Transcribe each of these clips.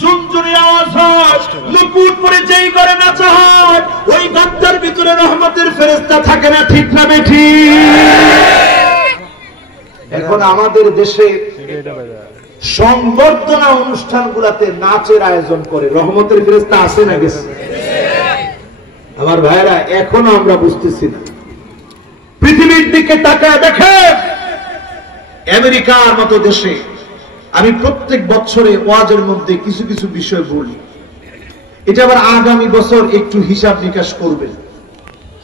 জুনজুনি আওয়াজ হয়, মুকুট পরে যেই ঘরে নাচা হয় ওই ঘরটার ভিতরে রহমতের ফেরেশতা থাকে না, ঠিক না বেঠিক? এখন আমাদের দেশে সংবর্ধনা অনুষ্ঠানগুলোতে নাচের আয়োজন করে, রহমতের ফেরেশতা আসে না গেছে? আমার ভাইরা এখনো আমরা বুঝতেছি না। পৃথিবীর দিকে তাকায় দেখেন, আমেরিকার মতো দেশে আমি প্রত্যেক বছরে ওয়াজের মধ্যে কিছু কিছু বিষয় বলি, এটা আবার আগামী বছর একটু হিসাব নিকাশ করবেন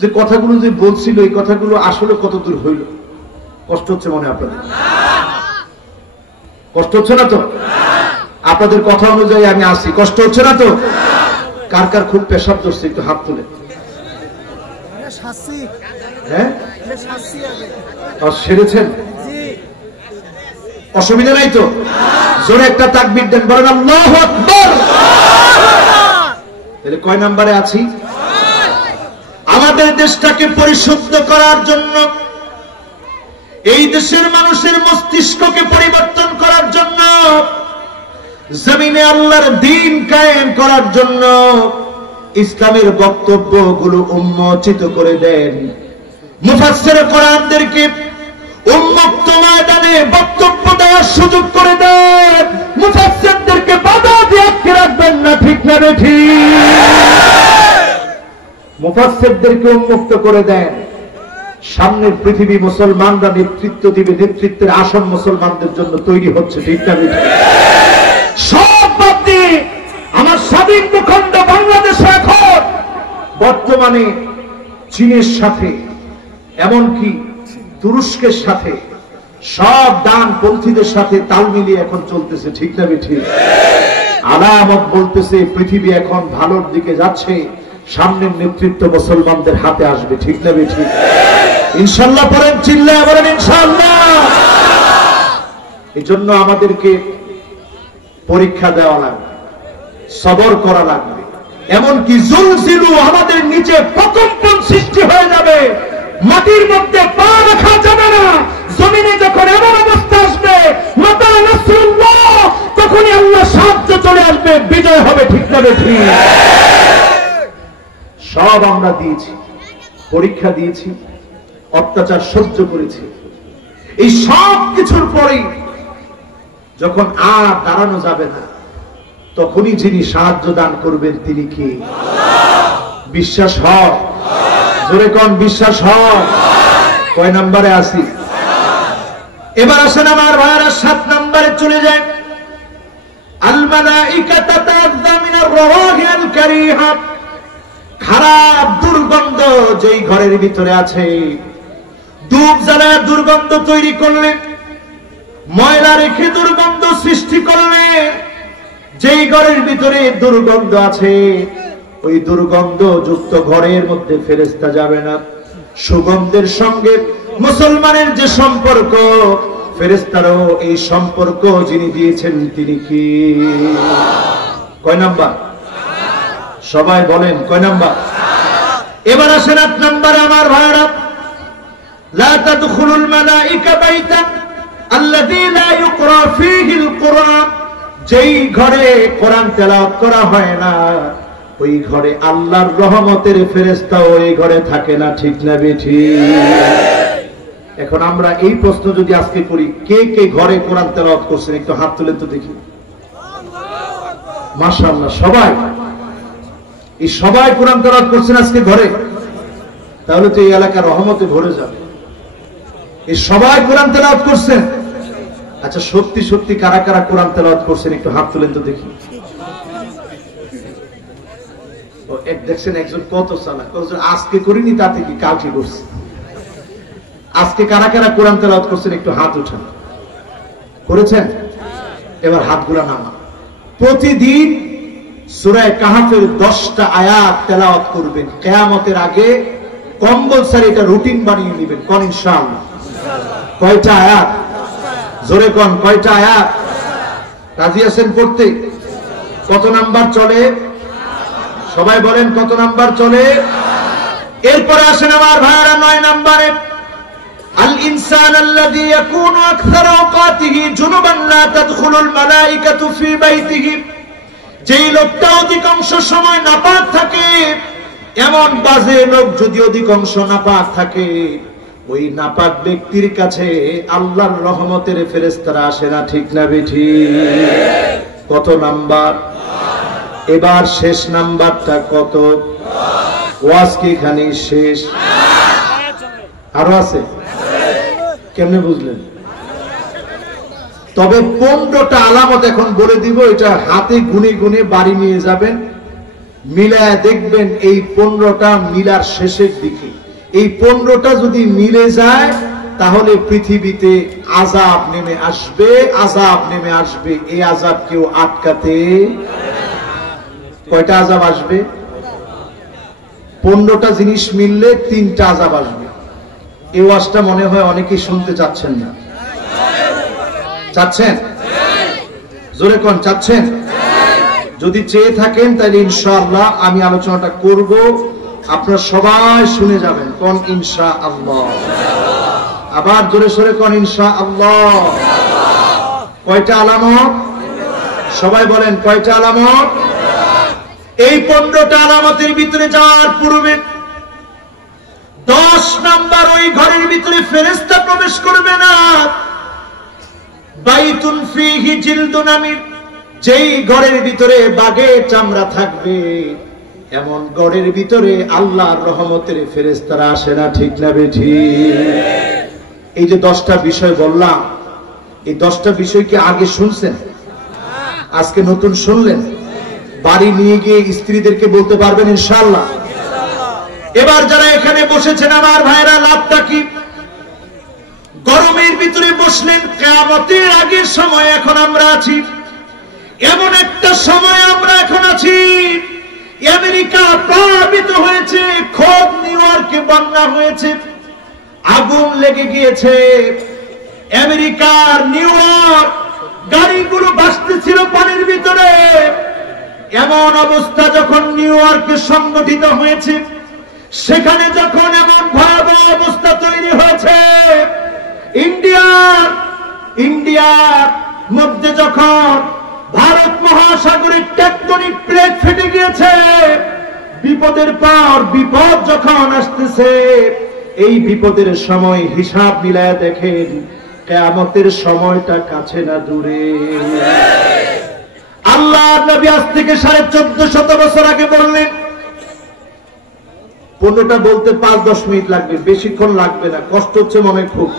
যে কথাগুলো যে বলছিল এই কথাগুলো আসলে কত দূর হইল। কষ্ট হচ্ছে মনে আপনাদের? কষ্ট হচ্ছে না তো? আপনাদের কথা অনুযায়ী আমি আসি, কষ্ট হচ্ছে না তো? কার কার খুব পেশাব ধরছে একটু হাত তুলে। হ্যাঁ, সেরেছেন? অসুবিধা নাই তো? জোরে একটা তাকবীর দেন, বলেন আল্লাহু আকবার। তাহলে কয় নম্বরে আছি? আমাদের দেশটাকে পরিশুদ্ধ করার জন্য, এই দেশের মানুষের মস্তিষ্ককে পরিবর্তন করার জন্য, জমিনে আল্লাহর দ্বীন কায়েম করার জন্য ইসলামের বক্তব্যগুলো উন্মোচিত করে দেন। মুফাসসির কোরআনদেরকে উন্মুক্ত ময়দানে বক্তব্য দেওয়ার সুযোগ করে দেন। মুফাসসিরদেরকে বাধা দিয়ে আটকে রাখবেন না, ঠিক না বেঠিক? মুফাসসিরদেরকে উন্মুক্ত করে দেন। সামনের পৃথিবী মুসলমানরা নেতৃত্ব দিবে, নেতৃত্বের আসন মুসলমানদের জন্য তৈরি হচ্ছে, ঠিক না বেঠিক? সব বাদ দিয়ে আমার স্বাধীন ভূখণ্ড বাংলাদেশে এখন বর্তমানে চীনের সাথে এমনকি তুরস্কের সাথে সব ডানপন্থীদের সাথে তাল মিলিয়ে এখন চলতেছে, ঠিক না বেঠিক? আলামত বলতেছে পৃথিবী এখন ভালোর দিকে যাচ্ছে, সামনের নেতৃত্ব মুসলমানদের হাতে আসবে, ঠিক না বেঠিক? ইনশাআল্লাহ পড়েন, চিল্লায় বলেন ইনশাআল্লাহ। এই জন্য আমাদেরকে পরীক্ষা দেওয়া লাগবে, সবর করা লাগবে। এমনকি জুলজিলু, আমাদের নিচে প্রকম্পন সৃষ্টি হয়ে যাবে, মাটির মধ্যে পা রাখা যাবে না। জমিনে যখন এমন অবস্থা আসবে, মাতা নাসরুল্লাহ, তখনই আল্লাহ সাহায্য চলে আসবে, বিজয় হবে, ঠিক না বেঠিক? সব আমরা দিয়েছি, পরীক্ষা দিয়েছি, অত্যাচার সহ্য করেছি। এই সব কিছুর পরে যখন আর দাঁড়ানো যাবে না, তখনই যিনি সাহায্য দান করবেন তিনি কি? বিশ্বাস হয়? জোরে কোন বিশ্বাস হয়? কয় নম্বরে আসি? এবার আসেন আমার ভাইরা, 7 নম্বরে চলে যায়। আল মালাইকাতু তাতাআযযা মিনার রাওয়াহি আল কারিহা, খারাপ দুর্গন্ধ যেই ঘরের ভিতরে আছে, ধূপ জ্বালায় দুর্গন্ধ তৈরি করলে, ময়লা রেখে দুর্গন্ধ সৃষ্টি করলে, যেই ঘরের ভিতরে দুর্গন্ধ আছে ওই দুর্গন্ধ যুক্ত ঘরের মধ্যে ফেরেশতা যাবে না। সুগন্ধের সঙ্গে মুসলমানের যে সম্পর্ক, ফেরেশতারও এই সম্পর্ক যিনি দিয়েছেন তিনি কি? কয় নাম্বার? সবাই বলেন কয় নাম্বার? এবার আসেন 8 নম্বরে আমার ভাইরা। লা তাদখুলুল মালাইকা বাইতান আল্লাযী লা ইউকরা ফীহিল কুরআন, যেই ঘরে কোরআন তেলাওয়াত করা হয় না ওই ঘরে আল্লাহর রহমতের ফেরেশতা ওই ঘরে থাকে না, ঠিক না বেঠিক? এখন আমরা এই প্রশ্ন যদি আজকে করি, কে কে ঘরে কোরআন তেলাওয়াত করছেন একটু হাত তুলেন তো দেখি। মাশাআল্লাহ, সবাই। এই সবাই কোরআন তেলাওয়াত করছেন আজকে ঘরে, তাহলে তো এই এলাকা রহমতে ভরে যাবে। এই সবাই কোরআন তেলাওয়াত করছেন। আচ্ছা, সত্যি সত্যি কারা কারা কোরআন তেলাওয়াত করছেন একটু হাত তুলেন তো দেখি। দেখছেন একজন কত চালাক, আজকে করিনি তাতে কি, কালকে করছে। আজকে কারা কারা কোরআন তেলাওয়াত করছেন একটু হাত উঠান। করেছেন? এবার হাতগুলা নামা। প্রতিদিন সূরা কাহফের 10টা আয়াত তেলাওয়াত করবেন। কিয়ামতের আগে কম্পালসরি এটা রুটিন বানিয়ে নেবেন। কোন ইনশাআল্লাহ? কয়টা আয়াত? জোরে কোন কয়টা আয়াত? রাজি আছেন পড়তে? কত নাম্বার চলে? সবাই বলেন কত নাম্বার চলে? এরপরে আসেন আমার ভাইরা 9 নম্বরে। আল ইনসান আল্লাযী ইয়াকুনু আকসার আওকাতিহি জুনুবান লা তাদখুলুল মালাইকাতু ফি বাইতিহি, যেই লোকটা অধিকাংশ সময় নাপাক থাকে, এমন বাজে লোক যদি অধিকাংশ নাপাক থাকে, ওই নাপাক ব্যক্তির কাছে আল্লাহর রহমতের ফেরেশতারা আসে না, ঠিক না বেঠিক? কত নাম্বার? এবার শেষ নাম্বারটা কত? ওয়াজ কি এখানেই শেষ? আরো আছে? কেমনে বুঝলেন? তবে 15টা আলামত এখন বলে দিব, এটা হাতে গুনে গুনে বাড়ি নিয়ে যাবেন, মিলায় দেখবেন এই 15টা মিলার শেষের দিকে এই 15টা যদি মিলে যায় তাহলে পৃথিবীতে আযাব নেমে আসবে, আযাব নেমে আসবে। এই আযাব কেউ আটকাতে, কয়টা আযাব আসবে? 15টা জিনিস মিললে 3টা আযাব আসবে। এই ওয়াজটা মনে হয় অনেকেই শুনতে চাচ্ছেন না। চাচ্ছেন? জোরে কোন চাচ্ছেন? যদি চেয়ে থাকেন তাহলে ইনশাআল্লাহ আমি আলোচনাটা করব, আপনারা সবাই শুনে যাবেন। কোন ইনশাআল্লাহ? আবার জোরে সোরে কোন ইনশাআল্লাহ? কয়টা আলামত? সবাই বলেন কয়টা আলামত? এই 15টা আলামতের ভিতরে যাওয়ার পূর্বে 10 নাম্বার ওই ঘরের ভিতরে ফেরেশতা প্রবেশ করবে না। বাইতুন ফিহি জিলদুন আমির, যেই ঘরের ভিতরে বাঘের চামড়া থাকবে, এমন ঘরের ভিতরে আল্লাহর রহমতের ফেরেশতারা আসে না, ঠিক না বেঠিক? এই যে 10টা বিষয় বললাম, এই 10টা বিষয় কি আগে শুনছেন? আজকে নতুন শুনলেন? বাড়ি নিয়ে গিয়ে স্ত্রীদেরকে বলতে পারবেন ইনশাআল্লাহ। এবার যারা এখানে বসেছেন আমার ভাইরা, লাভটা কি? গরমের ভিতরে বসলেন, কিয়ামতের আগের সময় এখন আমরা আছি। এমন একটা সময় আমরা এখন আছি, আমেরিকা প্লাবিত হয়েছে, খোদ নিউ ইয়র্কে বন্যা হয়েছে, আগুন লেগে গিয়েছে আমেরিকার নিউ ইয়র্ক, গাড়িগুলো ভাসতেছিল পানির ভিতরে। এমন অবস্থা যখন নিউ ইয়র্কে সংগঠিত হয়েছে, সেখানে যখন এমন ভয়াবহ অবস্থা তৈরি হয়েছে, ইন্ডিয়ার মধ্যে যখন ভারত মহাসাগরের টেকটনিক প্লেট ফেটে গিয়েছে, বিপদের পর বিপদ যখন আসতেছে, এই বিপদের সময় হিসাব মিলায় দেখেন কিয়ামতের সময়টা কাছে না দূরে। আল্লাহ নবী আজ থেকে 1450 বছর আগে বললেন, 15টা বলতে 5-10 মিনিট লাগবে, বেশিক্ষণ লাগবে না। কষ্ট হচ্ছে মনে খুব?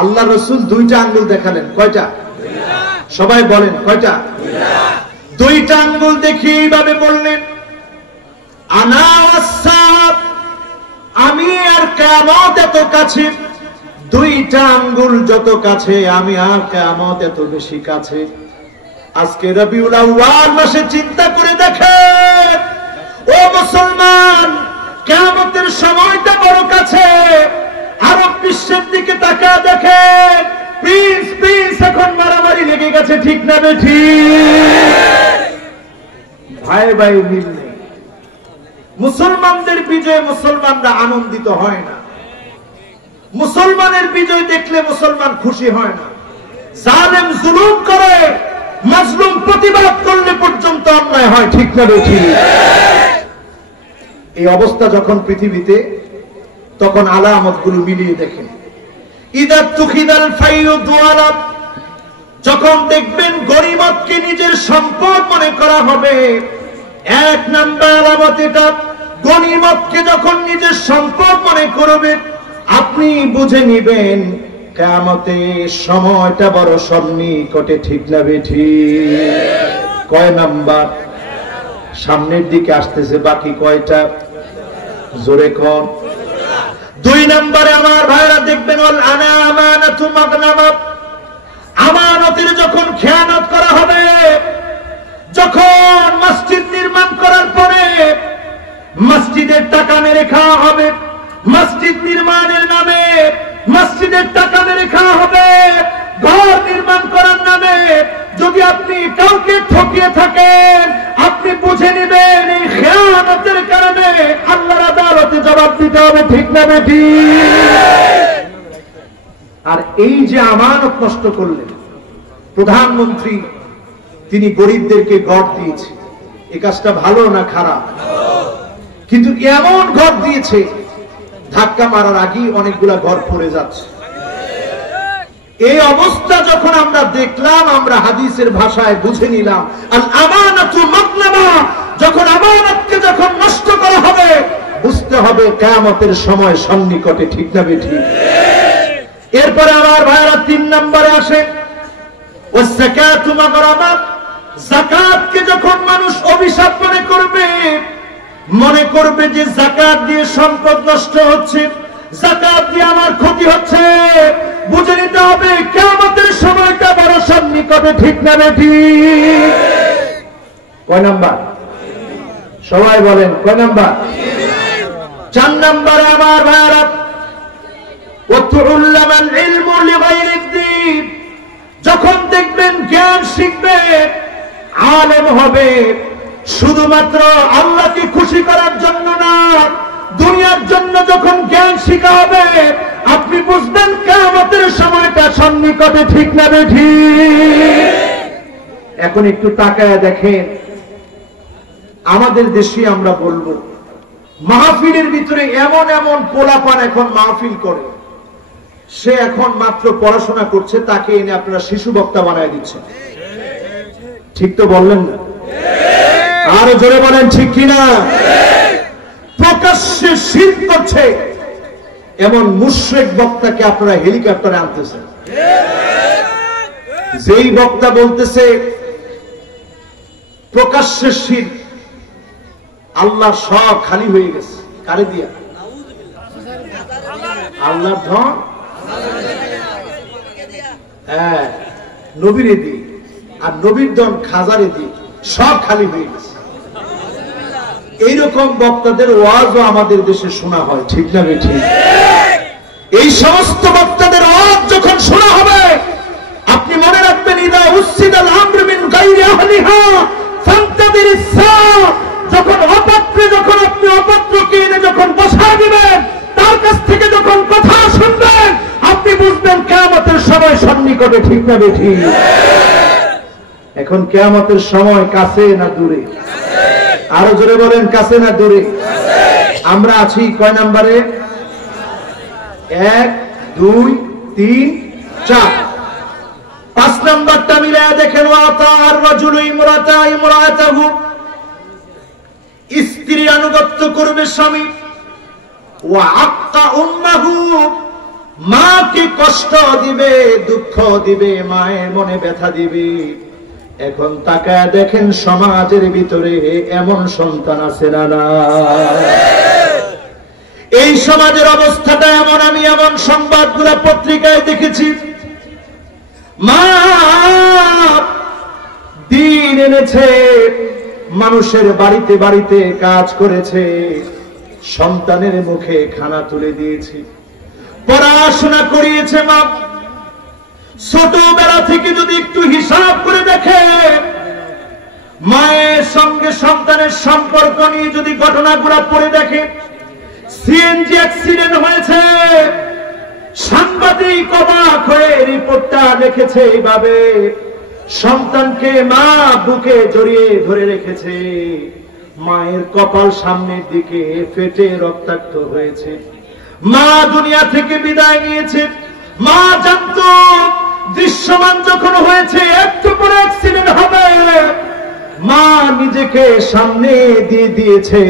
আল্লাহ রসুল 2টা আঙ্গুল দেখালেন। কয়টা? সবাই বলেন কয়টা? 2টা আঙ্গুল দেখিয়ে এইভাবে বললেন, আনা ওয়াসসাব, আমি আর কিয়ামত এত কাছে। 2টা আঙ্গুল যত কাছে, আমি আর কিয়ামত এত বেশি কাছে। আজকে রবিউল আউয়াল মাসে চিন্তা করে দেখেন ও মুসলমান, কিয়ামতের সময়টা বড় কাছে। আরব বিশ্বের দিকে তাকায় দেখেন, প্রিন্স এখন মারামারি লেগে গেছে, ঠিক না বেঠিক? ভাই ভাই মিল নেই। মুসলমানদের বিজয়ে মুসলমানরা আনন্দিত হয় না, মুসলমানের বিজয় দেখলে মুসলমান খুশি হয় না। জালেম জুলুম করে, মাজলুম প্রতিবাদ করলে পর্যন্ত অন্যায় হয়, ঠিক না বেঠিক? এই অবস্থা যখন পৃথিবীতে, তখন আলামতগুলো মিলিয়ে দেখেন। ইদা তুখিদাল ফাইউ দুআলা, যখন দেখবেন গনিমতকে নিজের সম্পদ মনে করা হবে। 1 নাম্বার আলামত এটা, গনিমতকে যখন নিজের সম্পদ মনে করবে, আপনি বুঝে নিবেন কিয়ামতের সময়টা বড় সন্নিকটে, ঠিক না বেঠিক? কয় নাম্বার? সামনের দিকে আসতেছে, বাকি কয়টা? জোরে কোন? 2 নম্বরে আমার ভাইরা দেখবেন, আমানাতু মাগনামা, আমানতের যখন খেয়ানত করা হবে, যখন মসজিদ নির্মাণ করার পরে মসজিদের টাকা মেরে খাওয়া হবে, মসজিদ নির্মাণের নামে মসজিদের টাকা মেরে খাওয়া হবে, ঘর নির্মাণ করার নামে যদি আপনি কাউকে ঠকিয়ে থাকেন, আপনি বুঝে নেবেন এই খেয়ানতের কারণে আল্লাহর আদালতে জবাব দিতে হবে, ঠিক না বেঠিক? আর এই যে আমানত নষ্ট করলেন, প্রধানমন্ত্রী তিনি গরিবদেরকে ঘর দিয়েছে, এই কাজটা ভালো না খারাপ? কিন্তু এমন ঘর দিয়েছে ধাক্কা মারার আগেই অনেকগুলা ঘর পড়ে যাচ্ছে। এই অবস্থা যখন আমরা দেখলাম, আমরা হাদিসের ভাষায় বুঝে নিলাম আল আমানাতু মাগনামা, যখন আমানতকে যখন নষ্ট করা হবে বুঝতে হবে কিয়ামতের সময় সন্নিকটে, ঠিক না বেঠিক? এরপরে আমার ভাইরা 3 নম্বরে আসে ওয়াসযাকাতু মাগরামা, যাকাতকে যখন মানুষ অভিশাপ মনে করবে যে যাকাত দিয়ে সম্পদ নষ্ট হচ্ছে, যাকাত দিয়ে আমার ক্ষতি হচ্ছে, বুঝে নিতে হবে কিয়ামতের সময়টা বড় সন্নিকটে, ঠিক না বেঠিক? কয় নাম্বার? সবাই বলেন কয় নাম্বার? 4 নম্বরে আমার ভাইরা ওয়াতুল্লামাল ইলমু লিগাইরিদ্দিন, যখন দেখবেন জ্ঞান শিখবে, আলেম হবে, শুধুমাত্র আল্লাহকে খুশি করার জন্য না, দুনিয়ার জন্য যখন জ্ঞান শিখা হবে, আপনি বুঝবেন কিয়ামতের সময়টা সন্নিকটে, ঠিক না বেঠিক? এখন একটু তাকায়া দেখেন, আমাদের দেশে আমরা বলবো মাহফিলের ভিতরে এমন এমন পোলাপান এখন মাহফিল করে, সে এখন মাত্র পড়াশোনা করছে, তাকে এনে আপনারা শিশু বক্তা বানায় দিচ্ছেন। ঠিক তো বললেন না? আরো জোরে বলেন ঠিক কিনা? প্রকাশ্যে শিরক করছে এমন মুশরিক বক্তাকে আপনারা হেলিকপ্টারে আনতেছেন। যেই বক্তা বলতেছে প্রকাশ্যে শিরক, আল্লাহ সব খালি হয়ে গেছে, কারে দিয়া? আল্লাহর ধন হ্যাঁ নবীরে দিয়ে, আর নবীর ধন খাজারে দিয়ে সব খালি হয়ে গেছে। এইরকম বক্তাদের ওয়াজও আমাদের দেশে শোনা হয়, ঠিক না বেঠিক? এই সমস্ত বক্তাদের ওয়াজ যখন শোনা হবে, আপনি মনে রাখবেন ইদা উসিদাল আমরু মিন গায়রি আহলিহা ফান্তাদিরিস সা, যখন অপাত্রে, যখন আপনি অপাত্রকে এনে যখন বসা দিবেন, তার কাছ থেকে যখন কথা শুনবেন, আপনি বুঝবেন কিয়ামতের সময় সন্নিকটে, ঠিক না বেঠিক? এখন কিয়ামতের সময় কাছে না দূরে? আরো জোরে বলেন কাছে না দূরে? আমরা আছি কয় নম্বরে? 1 2 3 4। 5 নম্বরটা মিলায়া দেখেন, ওয়াতার রাজুলু ইমরাতাহু, স্ত্রী আনুগত্য করবে স্বামী, ওয়া আক্কা উম্মাহু, মাকে কষ্ট দিবে, দুঃখ দিবে, মায়ের মনে ব্যথা দিবে। এখন তাকায় দেখেন সমাজের ভিতরে এমন সন্তান আছে না? এই সমাজের অবস্থাটা এমন, আমি এমন সংবাদগুলো পত্রিকায় দেখেছি। মা দিন এনেছে, মানুষের বাড়িতে বাড়িতে কাজ করেছে, সন্তানের মুখে খানা তুলে দিয়েছে, পড়াশোনা করিয়েছে। মা ছোটবেলা থেকে যদি একটু হিসাব করে দেখে, মায়ের সঙ্গে সন্তানের সম্পর্ক নিয়ে যদি ঘটনাগুলো পড়ে দেখে, সিএনজি অ্যাক্সিডেন্ট হয়েছে, সাংবাদিক অবাক হয়ে রিপোর্টটা লিখেছে এইভাবে, সন্তানকে মা বুকে জড়িয়ে ধরে রেখেছে, মায়ের কপাল সামনের দিকে ফেটে রক্তাক্ত হয়েছে, মা দুনিয়া থেকে বিদায় নিয়েছে। মা জানতো দৃশ্যমান যখন হয়েছে একটু পরে অ্যাক্সিডেন্ট হবে, মা নিজেকে সামনে দিয়ে দিয়েছে,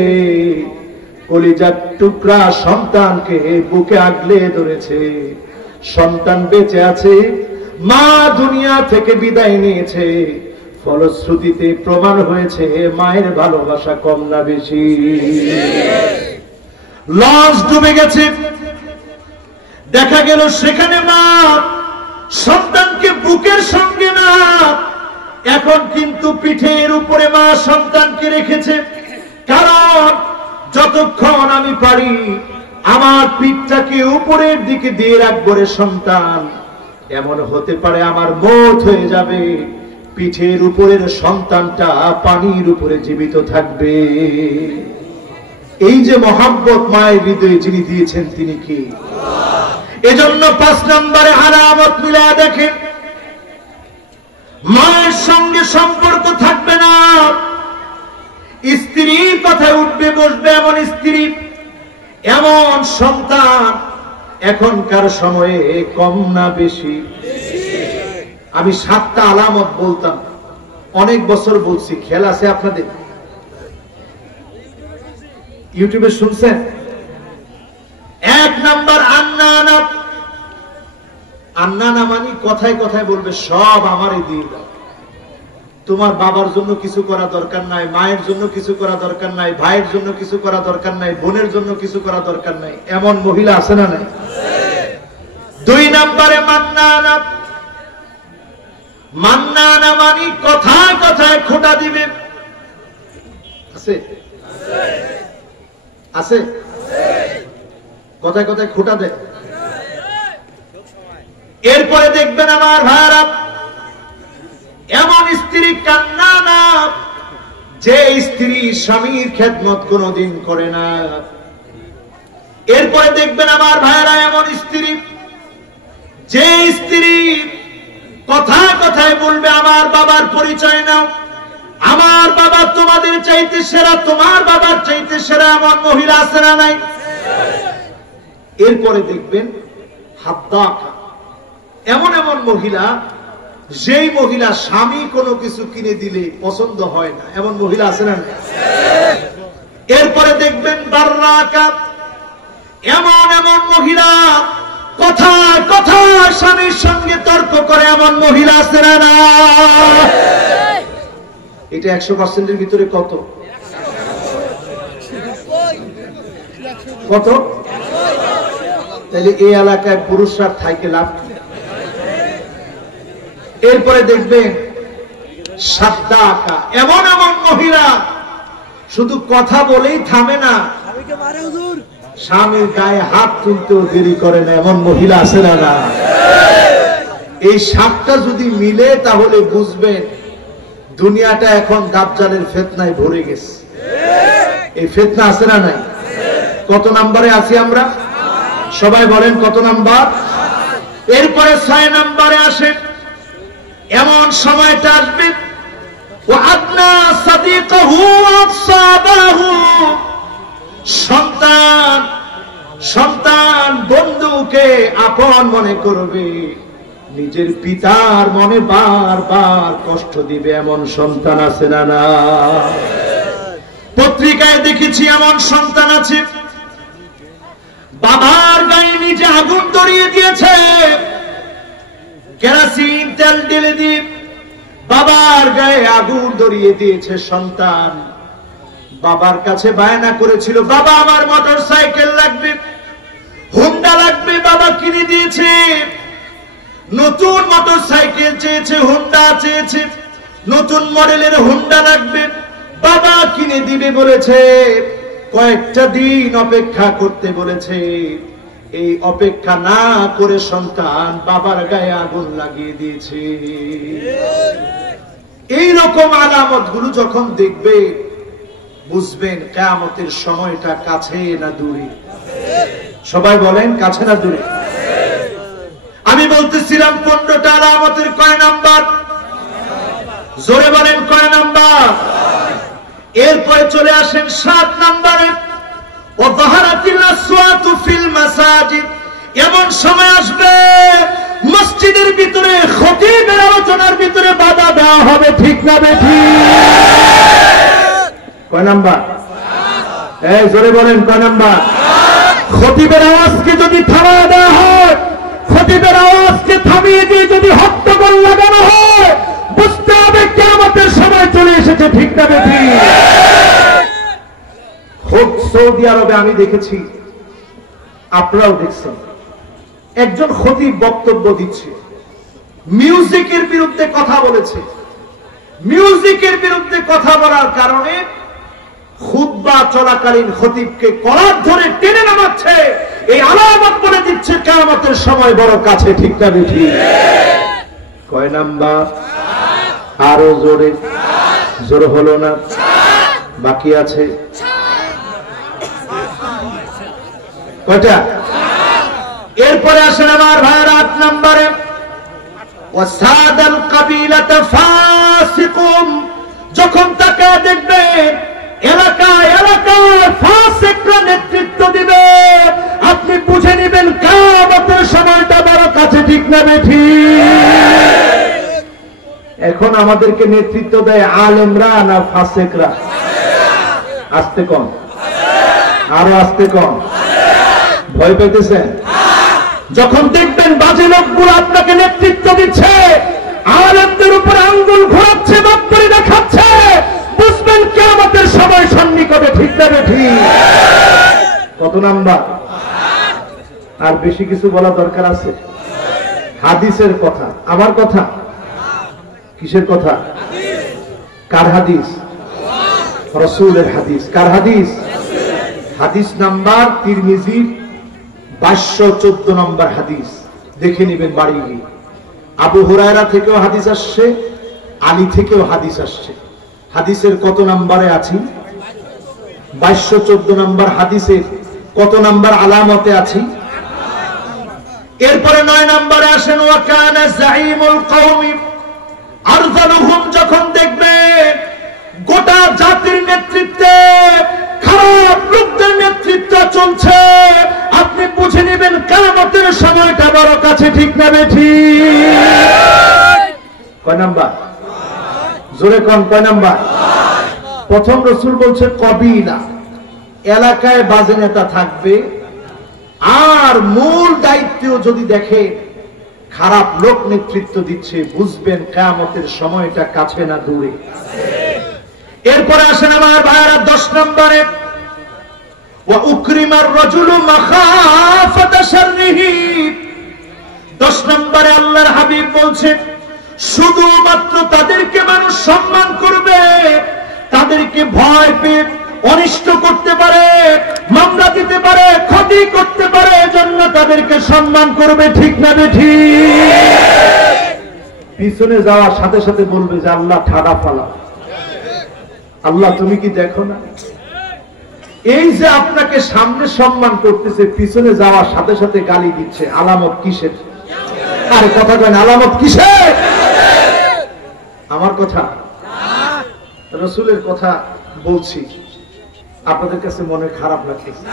কলিজার টুকরা সন্তানকে বুকে আগলে ধরেছে, সন্তান বেঁচে আছে, মা দুনিয়া থেকে বিদায় নিয়েছে। ফলশ্রুতিতে প্রমাণ হয়েছে মায়ের ভালোবাসা কম না বেশি? লঞ্চ ডুবে গেছে, দেখা গেল সেখানে মা সন্তানকে বুকের সঙ্গে না, এখন কিন্তু পিঠের উপরে মা সন্তানকে রেখেছে। কারণ যতক্ষণ আমি পারি আমার পিঠটাকে উপরের দিকে দিয়ে রাখবো রে সন্তান, এমন হতে পারে আমার মওত হয়ে যাবে, পিঠের উপরের সন্তানটা পানির উপরে জীবিত থাকবে। এই যে মহব্বত মায়ের হৃদয়ে যিনি দিয়েছেন তিনি কি? এজন্য 5 নম্বরে আলামত মিলায়া দেখেন, মায়ের সঙ্গে সম্পর্ক থাকবে না, স্ত্রীর কথায় উঠবে বসবে এমন স্ত্রী, এমন সন্তান এখনকার সময়ে কম না বেশি? আমি 7টা আলামত বলতাম, অনেক বছর বলছি, খেয়াল আছে আপনাদের? ইউটিউবে শুনছেন? 1 নাম্বার আন্নানা। আন্নানা মানে কথায় কথায় বলবে সব আমারই দিয়ে দাও। তোমার বাবার জন্য কিছু করা দরকার নাই, মায়ের জন্য কিছু করা দরকার নাই, ভাইয়ের জন্য কিছু করা দরকার নাই, বোনের জন্য কিছু করা দরকার নাই। এমন মহিলা আছে না নাই? 2 নম্বরে মান্নানা। মান্নানা মানে কথায় কথায় খোঁটা দিবে। আছে আছে কথায় কথায় খোঁটা দেয়। এরপরে দেখবেন আমার ভাইরা, এমন স্ত্রী কান্নানা, যে স্ত্রী স্বামীর খেদমত কোনদিন করে না। এরপরে দেখবেন আমার ভাইরা, এমন স্ত্রী, যে স্ত্রী কথায় কথায় বলবে আমার বাবার পরিচয় নাও, আমার বাবা তোমাদের চাইতে সেরা, তোমার বাবার চাইতে সেরা। এমন মহিলা আছে না নাই? এরপরে দেখবেন হাদ্দাকা, এমন এমন মহিলা, যেই মহিলা স্বামী কোনো কিছু কিনে দিলে পছন্দ হয় না। এমন মহিলা আছে না? এরপরে দেখবেন বাররাকা, এমন এমন মহিলা কথা কথা স্বামীর সঙ্গে তর্ক করে। এমন মহিলা আছে না? এটা 100%-এর ভিতরে কত? কত? তাহলে এই এলাকায় পুরুষরা থাইকে লাভ কি? এরপরে দেখবেন সাদ্দাকা, এমন এমন মহিলা শুধু কথা বলেই থামে না, স্বামীর গায়ে হাত তুলতেও দেরি করে না। এমন মহিলা আছে না? এই 7টা যদি মিলে তাহলে বুঝবেন দুনিয়াটা এখন দাজ্জালের ফিতনায় ভরে গেছে। এই ফিতনা আছে না নাই? কত নম্বরে আছি আমরা? সবাই বলেন কত নাম্বার? এরপরে 6 নম্বরে আসে, এমন সময়টা আসবে, ওয়াদনা সাদিকাহু ওয়াসাবাহু, সন্তান সন্তান বন্ধুকে আপন মনে করবে, নিজের পিতার মনে বারবার কষ্ট দিবে। এমন সন্তান আছে না? পত্রিকায় দেখেছি এমন সন্তান আছে, বাবার গায়ে নিজে আগুন ধরিয়ে দিয়েছে, কেরোসিন তেল ঢেলে দিয়ে বাবার গায়ে আগুন ধরিয়ে দিয়েছে। সন্তান বাবার কাছে বায়না করেছিল, বাবা আমার মোটরসাইকেল লাগবে, হুন্ডা লাগবে, বাবা কিনে দিয়েছে। নতুন মোটরসাইকেল চেয়েছে, হুন্ডা চেয়েছে, নতুন মডেলের হুন্ডা লাগবে, বাবা কিনে দিবে বলেছে। কয়েকটা দিন অপেক্ষা করতে বলেছে। এই অপেক্ষা না করে সন্তান বাবার গায়ে আগুন লাগিয়ে দিয়েছে। এই রকম আলামত গুলো যখন দেখবে বুঝবেন কিয়ামতের সময়টা কাছে না দূরে? সবাই বলেন কাছে না দূরে? আমি বলতেছিলাম 15টা আলামতের কয় নাম্বার? জোরে বলেন কয় নাম্বার? এরপরে চলে আসেন 7 নম্বরে, ওয়াযাহারাতিল আসওয়াতু ফিল মাসাজিদ, এমন সময় আসবে মসজিদের ভিতরে খতিবের আলোচনার ভিতরে বাধা দেওয়া হবে। ঠিক না বেঠিক? কয় নাম্বার? এই জোরে বলেন কয় নাম্বার? খতিবের আওয়াজকে যদি থামিয়ে দেওয়া হয়, খতিবের আওয়াজকে থামিয়ে দিয়ে যদি হট্টগোল লাগানো হয়, বুঝতে হবে কিয়ামতের সময় চলে এসেছে। ঠিক না বেঠিক? সৌদি আরবে আমি দেখেছি, আপনারাও দেখছেন, একজন খতিব বক্তব্য দিচ্ছে, মিউজিকের বিরুদ্ধে কথা বলেছে। মিউজিকের বিরুদ্ধে কথা বলার কারণে খুতবা চলাকালীন খতিবকে কলার ধরে টেনে নামাচ্ছে। এই আলামত বলে দিচ্ছে কিয়ামতের সময় বড় কাছে। ঠিক না বেঠিক? কয় নাম্বার? আরো জোরে? জোর হলো না, বাকি আছে কয়টা? এরপরে আসেন আমার ভাইয়ের 8 নম্বরে, ওয়াসাদাল কাবিলাতা ফাসিকুম, যখন তাকে দেখবেন এলাকায় এলাকায় ফাসিকরা নেতৃত্ব দিবে, আপনি বুঝে নেবেন কিয়ামতের সময়টা বড় কাছে। ঠিক না বেঠিক? এখন আমাদেরকে নেতৃত্ব দেয় আলেমরা না ফাসিকরা? আস্তে কম, আরো আস্তে কম। ভয় পেতেছেন? যখন দেখবেন বাজে লোকগুলো আপনাকে নেতৃত্ব দিচ্ছে, আলেমদের উপর আঙ্গুল ঘোরাচ্ছে, বাপ্পারি দেখাচ্ছে, বুঝবেন কিয়ামতের সময় সন্নিকটে। ঠিক না বেঠিক? কত নাম্বার? আর বেশি কিছু বলা দরকার আছে? হাদিসের কথা, আমার কথা? কিসের কথা? কার হাদিস? রাসূলের হাদিস। কার হাদিস? হাদিস নাম্বার তিরমিজির 2214 নম্বর হাদিস। দেখে নেবেন বাড়ি গিয়ে। আবু হুরায়রা থেকেও হাদিস আসছে, আলী থেকেও হাদিস আসছে। হাদিসের কত নম্বরে আছি? 2214 নম্বর হাদিসের কত নম্বর আলামতে আছি? এরপরে 9 নম্বরে আসেন, ওয়া কানা যাঈমুল কওমি আরযালুহুম, যখন দেখবেন গোটা জাতির নেতৃত্বে খারাপ লোকদের নেতৃত্ব চলছে, আপনি বুঝে নেবেন কিয়ামতের সময়টা বড় কাছে। ঠিক না বেঠিক? কয় নাম্বার? জোরে কোন কয় নাম্বার? প্রথম রাসূল বলছে কবিলা, এলাকায় বাজে নেতা থাকবে, আর মূল দায়িত্ব যদি দেখে খারাপ লোক নেতৃত্ব দিচ্ছে, বুঝবেন কিয়ামতের সময়টা কাছে না দূরে। এরপরে আসেন আমার ভাইরা 10 নম্বরে, ওয়া উকরিমার রাজুলু মাখাফাতা শাররিহি। 10 নম্বরে আল্লাহর হাবিব বলছেন, শুধুমাত্র তাদেরকে মানুষ সম্মান করবে, তাদেরকে ভয় পেয়ে অনিষ্ট করতে পারে, মামলা দিতে পারে, ক্ষতি করতে পারে, এজন্য তাদেরকে সম্মান করবে। ঠিক না বেঠিক? পিছনে যাওয়ার সাথে সাথে বলবে যে আল্লাহ ঠাডা ফালা, আল্লাহ তুমি কি দেখো না? এই যে আপনাকে সামনে সম্মান করতেছে, পিছনে যাওয়ার সাথে সাথে গালি দিচ্ছে, আলামত কিসের? আরে কথা কয় না, আলামত কিসের? আমার কথা, রাসূলের কথা বলছি, আপনাদের কাছে মনে খারাপ লাগতেছে?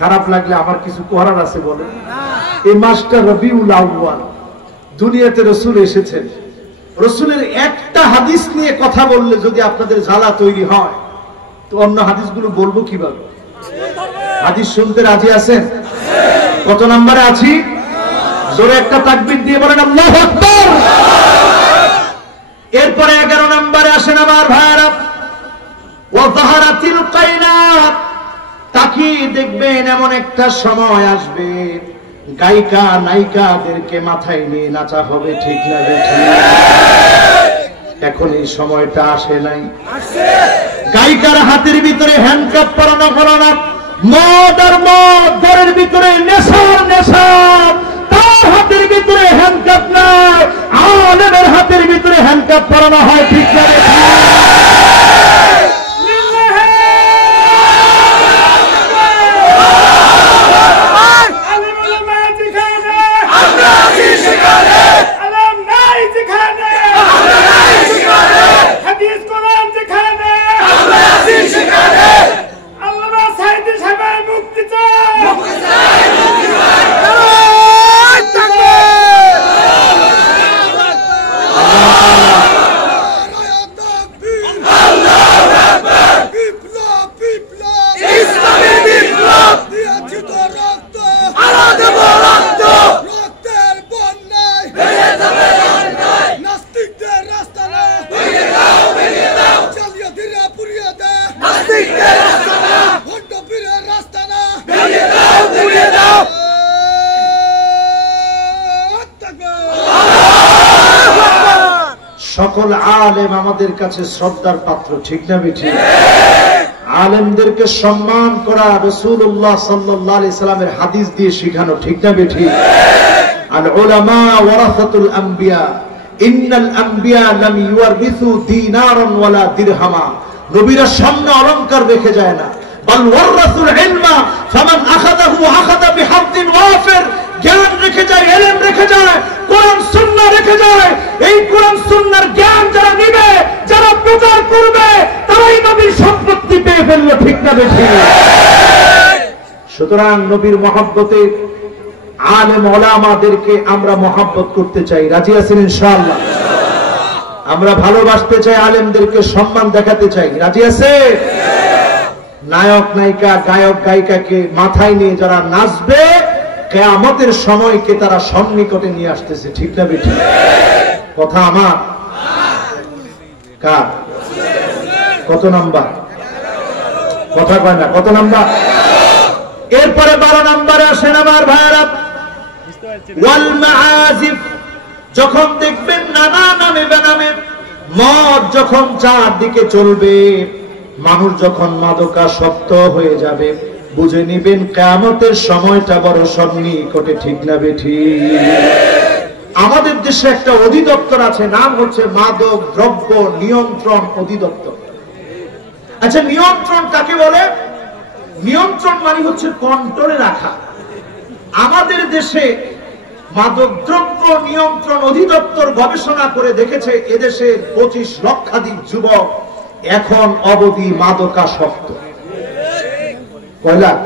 খারাপ লাগলে আমার কিছু করার আছে বলে। এই মাসটা রবিউল আউয়াল, দুনিয়াতে রাসূল এসেছেন, রাসূলের একটা হাদিস নিয়ে কথা বললে যদি আপনাদের জ্বালা তৈরি হয়, তো অন্য হাদিসগুলো বলবো কিভাবে? হাদিস শুনতে রাজি আছেন? কত নম্বরে আছি? জোরে একটা তাকবীর দিয়ে বলেন আল্লাহু আকবার। এরপরে 11 নম্বরে আসেন আমার ভাইরা, ওয়া যাহারাতিল কায়নাত, তাকিয়ে দেখবেন এমন একটা সময় আসবে গায়িকা নায়িকাদেরকে মাথায় নিয়ে নাচা হবে। ঠিক না বেঠিক? এখন এই সময়টা আসে নাই? গায়িকার হাতের ভিতরে হ্যান্ডকাপ পরানো পরানো, মদ আর মদ, ঘরের ভিতরে নেশার নেশা, তার হাতের ভিতরে হ্যান্ডকাপ নাই, আলেমের হাতের ভিতরে হ্যান্ডকাপ পরানো হয়। ঠিক না বেঠিক? সকল আলেম আমাদের কাছে শ্রদ্ধার পাত্র। ঠিক না বেঠিক? আলেমদেরকে সম্মান করা রাসূলুল্লাহ সাল্লাল্লাহু আলাইহি সাল্লামের হাদিস দিয়ে শেখানো। ঠিক না বেঠিক? আল উলামা ওয়ারাসাতুল আম্বিয়া, ইন্নাল আম্বিয়া লাম ইউরিসু দিনারান ওয়ালা দিরহামা। নবীরা সামনে অলংকার রেখে যায় না, বাল ওয়ারাসুল ইলমা ফামান আখাযাহু আখাযা বিহাদ্দিন ওয়াফির। জ্ঞান রেখে যায়, ইলম রেখে যায়, কোরআন সুন্নাহ রেখে যায়। এই কোরআন সুন্নাহর জ্ঞান যারা নিবে, যারা প্রচার করবে, তারাই নবীর সম্পত্তি পেয়ে ফেললো। ঠিক না বেঠিক? সুতরাং নবীর মহব্বতে আলেম ওলামাদেরকে আমরা মহব্বত করতে চাই। রাজি আছেন ইনশাআল্লাহ? আমরা ভালোবাসতে চাই, আলেমদেরকে সম্মান দেখাতে চাই। রাজি আছে? নায়ক নায়িকা, গায়ক গায়িকাকে মাথায় নিয়ে যারা নাচবে, কিয়ামতের সময়কে তারা সন্নিকটে নিয়ে আসতেছে। ঠিক না বেঠিক? কথা আমার কার? কত নাম্বার? কথা কয় না। কত নাম্বার? এরপরে 12 নম্বরে আসেন আমার ভাইরা, ওয়াল মাআজিফ। যখন দেখবেন নানা নামে বেনামে মদ যখন চারদিকে চলবে, মানুষ যখন মাদকাসক্ত হয়ে যাবে, বুঝে নিবেন কিয়ামতের সময়টা বড় সন্নিকটে। ঠিক না বেঠিক? আমাদের দেশে একটা অধিদপ্তর আছে, নাম হচ্ছে মাদক দ্রব্য নিয়ন্ত্রণ অধিদপ্তর। আচ্ছা, নিয়ন্ত্রণ কাকে বলে? নিয়ন্ত্রণ মানে হচ্ছে কন্ট্রোলে রাখা। আমাদের দেশে মাদক দ্রব্য নিয়ন্ত্রণ অধিদপ্তর গবেষণা করে দেখেছে, এদেশে 25 লক্ষাধিক যুবক এখন অবধি মাদকাসক্ত। কয় লাখ?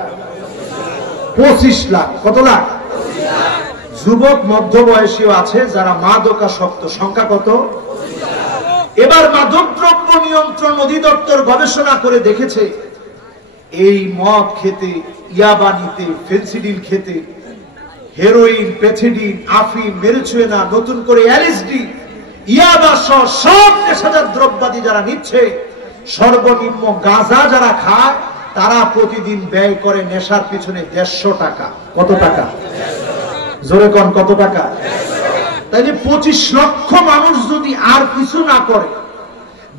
25 লাখ। কত লাখ? যুবক মধ্যবয়সীও আছে যারা মাদকাসক্ত। সংখ্যা কত? এবার মাদক দ্রব্য নিয়ন্ত্রণ অধিদপ্তর গবেষণা করে দেখেছে, এই মদ খেতে, ইয়াবা নিতে, ফেন্সিডিল খেতে, হেরোইন, প্যাথিডিন, আফিম, মেরিজুয়ানা, নতুন করে এলএসডি, ইয়াবা সহ সব নেশাজাত দ্রব্যাদি যারা নিচ্ছে, সর্বনিম্ন গাঁজা যারা খায়, তারা প্রতিদিন ব্যয় করে নেশার পিছনে 150 টাকা। কত টাকা? জোরে কোন কত টাকা? তাইলে 25 লক্ষ মানুষ যদি আর কিছু না করে,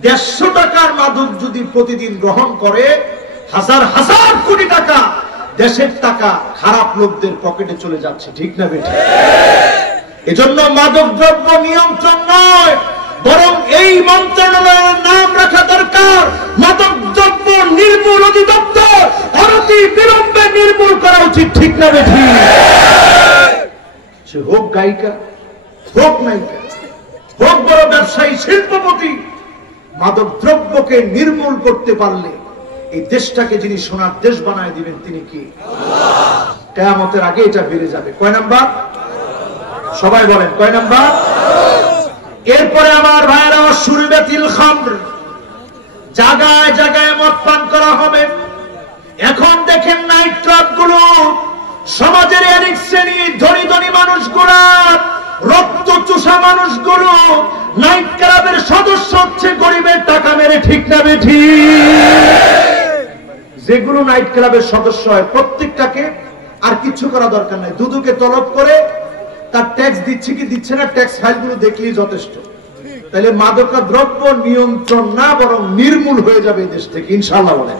150 টাকার মাদক যদি প্রতিদিন গ্রহণ করে, হাজার হাজার কোটি টাকা দেশের টাকা খারাপ লোকদের পকেটে চলে যাচ্ছে। ঠিক না বেঠিক? এজন্য মাদক দ্রব্য নিয়ন্ত্রণ নয়, বরং এই মন্ত্রণালয়ের নাম রাখা দরকার মাদক দ্রব্য নির্মূল অধিদপ্তর। অনতি বিলম্বে নির্মূল করা উচিত। ঠিক না বেঠিক? সে হোক গায়িকা, হোক নায়িকা, হোক বড় ব্যবসায়ী, শিল্পপতি, মাদক দ্রব্যকে নির্মূল করতে পারলে এই দেশটাকে যিনি সোনার দেশ বানায় দিবেন তিনি কি? কিয়ামতের আগে এটা বেড়ে যাবে। কয় নাম্বার? সবাই বলেন কয় নাম্বার? এরপরে আমার ভাইরা, শুরবাতিল খামর, জায়গায় জায়গায় মদ পান করা হবে। এখন দেখেন নাইট ক্লাব গুলো, সমাজের এক শ্রেণী ধনী ধনী মানুষগুলা, রক্ত চুষা মানুষগুলো নাইট ক্লাবের সদস্য হচ্ছে গরিবের টাকা মেরে। ঠিক না বেঠিক? যেগুলো নাইট ক্লাবের সদস্য হয় প্রত্যেকটাকে আর কিছু করা দরকার নাই, দুদুকে তলব করে তার ট্যাক্স দিচ্ছে কি দিচ্ছে না, ট্যাক্স ফাইলগুলো দেখলেই যথেষ্ট। তাহলে মাদকা দ্রব্য নিয়ন্ত্রণ না, বরং নির্মূল হয়ে যাবে দেশ থেকে ইনশাআল্লাহ। বলেন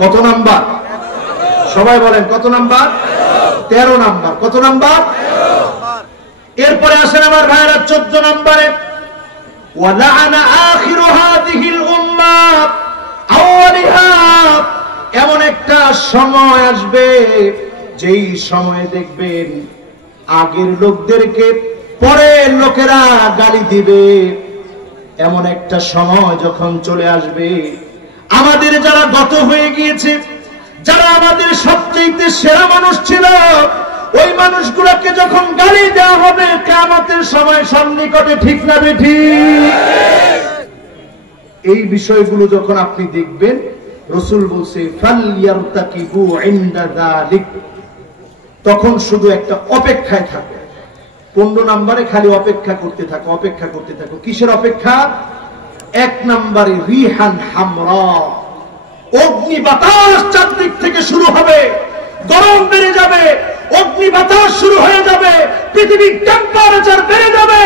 কত নাম্বার? সবাই বলেন কত নাম্বার? 13 নাম্বার। কত নাম্বার? এরপরে আসেন আমার ভাইরা 14 নম্বরে, ওয়ালাআনা আখিরু হাযিহিল উম্মাহ আওয়ালিহা। এমন একটা সময় আসবে যেই সময়ে দেখবেন আগের লোকদেরকে পরের লোকেরা গালি দিবে। এমন একটা সময় যখন চলে আসবে, আমাদের যারা গত হয়ে গিয়েছে, যারা আমাদের সবচেয়ে সেরা মানুষ ছিল, ওই মানুষগুলোকে যখন গালি দেওয়া হবে কিয়ামতের সময় সন্নিকটে। ঠিক না বেঠিক? এই বিষয়গুলো যখন আপনি দেখবেন, রাসূল বলছে ফালইয়ারতাকিবু ইনদা যালিক, তখন শুধু একটা অপেক্ষায় থাকো। 15 নম্বরে খালি অপেক্ষা করতে থাকো, অপেক্ষা করতে থাকো। কিসের অপেক্ষা? 1 নম্বরে রিহান হামরা, অগ্নি বাতাস চারদিক থেকে শুরু হবে, গরম বেড়ে যাবে, অগ্নি বাতাস শুরু হয়ে যাবে, পৃথিবীর টেম্পারেচার বেড়ে যাবে,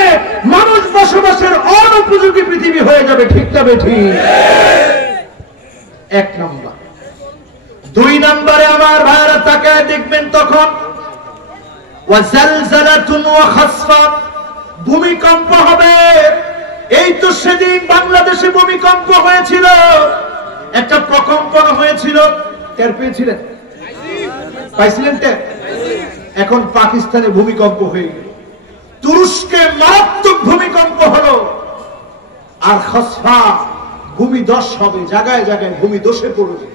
মানুষ বসবাসের অনুপযোগী পৃথিবী হয়ে যাবে। ঠিক না বেঠিক? 1 নম্বর। 2 নম্বরে আমার ভাইরা তাকায় দেখবেন, তখন ওয়াজালজালাতুন ওয়া খাসফা, ভূমিকম্প হবে। এই তো সেদিন বাংলাদেশে ভূমিকম্প হয়েছিল, একটা প্রকম্পন হয়েছিল, টের পেয়েছিলেন? পাইছিলেন টের? এখন পাকিস্তানে ভূমিকম্প হয়ে গেল, তুরস্কে মারাত্মক ভূমিকম্প হলো, আর খসফা ভূমিধস হবে, জায়গায় জায়গায় ভূমিধসে পড়বে।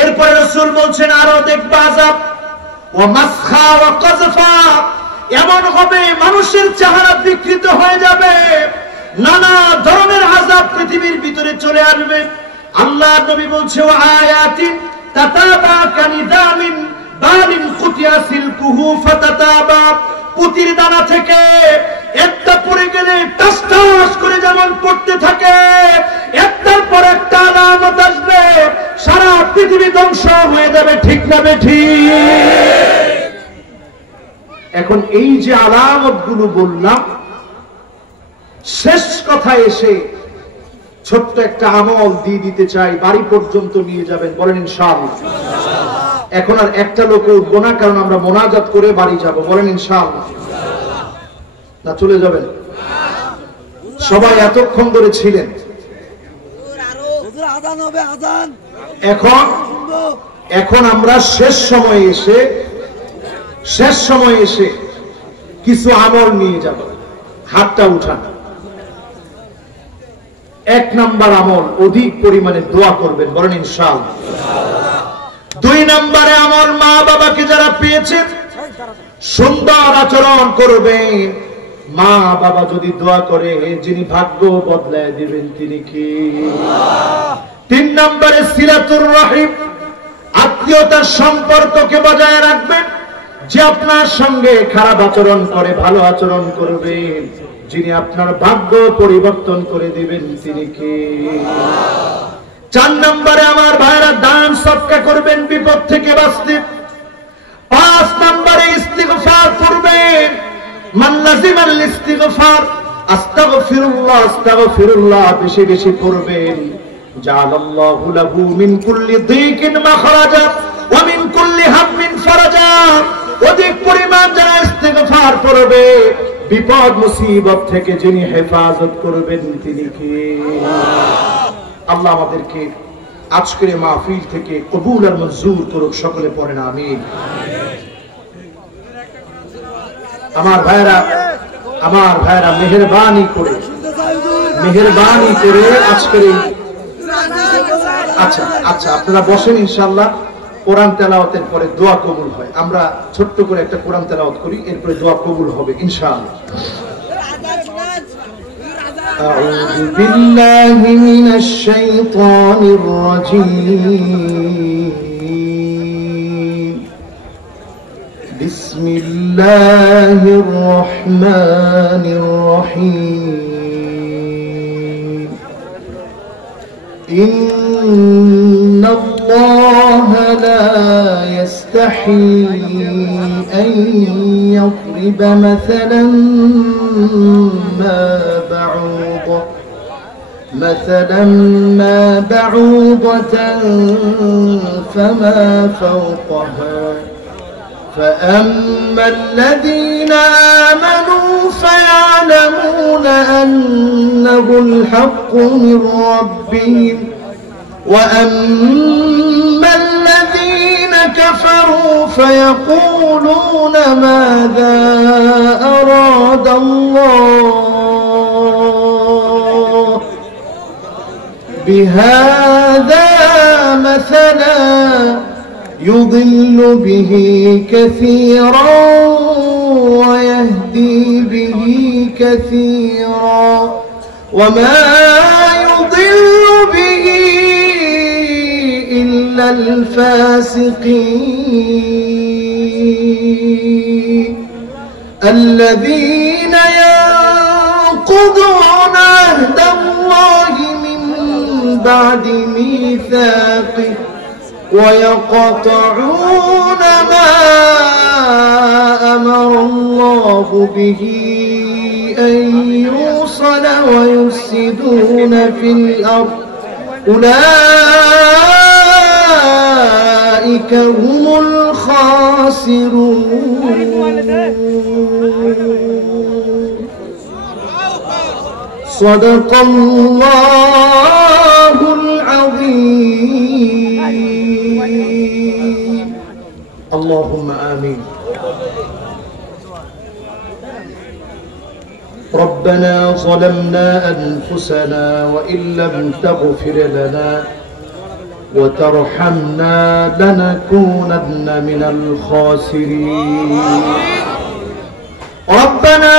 এরপরে রাসূল বলছেন আরো দেখবা আযাব ওয়া মাসখা ওয়া কাযফা, এমন হবে মানুষের চেহারা বিকৃত হয়ে যাবে, নানা ধরনের আযাব পৃথিবীর ভিতরে চলে আসবে। আল্লাহর নবী বলছে ওয়া আয়াতিন তাতাবা কানিদামিন বালিন কুতিয়া সিলকুহু ফাতাতাবা, পুতির দানা থেকে একটা পড়ে গেলে টাস টাস করে যেমন পড়তে থাকে, একটার পর একটা আলামত আসবে, সারা পৃথিবী ধ্বংস হয়ে যাবে। ঠিক না বেঠিক? এখন এই যে আলামত গুলো বললাম, শেষ কথা এসে ছোট্ট একটা আমল দিয়ে দিতে চাই, বাড়ি পর্যন্ত নিয়ে যাবেন, বলেন ইনশাআল্লাহ। এখন আর একটা লোকে উঠবো না, কারণ আমরা মোনাজাত করে বাড়ি যাব, বলেন ইনশাআল্লাহ। না চলে যাবেন? সবাই এতক্ষণ ধরে ছিলেন, এখন আমরা শেষ সময়ে এসে কিছু আমল নিয়ে যাব। হাতটা উঠান। 1 নাম্বার আমল, অধিক পরিমাণে দোয়া করবেন, বলেন ইনশাআল্লাহ। 2 নম্বরে আমল, মা বাবাকে যারা পেয়েছেন সুন্দর আচরণ করবেন। মা বাবা যদি দোয়া করে, যিনি ভাগ্য বদলায় দিবেন তিনি কি? 3 নম্বরে সিলাতুর রহিম, আত্মীয়তার সম্পর্ককে বজায় রাখবেন। যে আপনার সঙ্গে খারাপ আচরণ করে ভালো আচরণ করবেন, যিনি আপনার ভাগ্য পরিবর্তন করে দিবেন তিনি কে? 4 নম্বরে আমার ভাইরা দান সদকা করবেন বিপদ থেকে বাঁচতে। 5 নম্বরে ইস্তিগফার করবেন। মান লাজিমাল ইস্তিগফার, আস্তাগফিরুল্লাহ আস্তাগফিরুল্লাহ বেশি বেশি করবেন। জাআলাল্লাহু লাহু মিন কুল্লি দিকিন মাখরাজা ওয়া মিন কুল্লি হাম্মিন ফারাজা। অধিক পরিমাণ যারা ইস্তিগফার করবে, বিপদ মুসিবত থেকে যিনি হেফাজত করবেন তিনি কে? আল্লাহ আমাদেরকে আজকের মাহফিল থেকে কবুল আর মঞ্জুর করুক, সকলে পড়েন আমিন। আমার ভাইরা মেহেরবানি করে আজকের আচ্ছা আপনারা বসেন, ইনশাআল্লাহ কোরআন তেলাওয়াতের পরে দোয়া কবুল হয়। আমরা ছোট্ট করে একটা কোরআন তেলাওয়াত করি, এরপরে দোয়া কবুল হবে ইনশাআল্লাহ। أعوذ بالله من الشيطان الرجيم. بسم الله الرحمن الرحيم. إن الله لا يستحي أن يضرب مثلا ما بعوضة فما فوقها فأما الذين آمنوا فيعلمون أنه الحق من ربهم وأما الذين كفروا فيقولون ماذا أراد الله بهذا مثلا يضل به كثيرا ويهدي به كثيرا وما يضل به إلا الفاسقين الذين ينقضون عهد الله من بعد ميثاقه ويقطعون ما أمر الله به أن يوصل ويفسدون في الأرض أولئك هم الخاسرون صدق الله العظيم اللهم آمين ربنا ظلمنا أنفسنا وإن لم تغفر لنا وترحمنا لنكونن من الخاسرين ربنا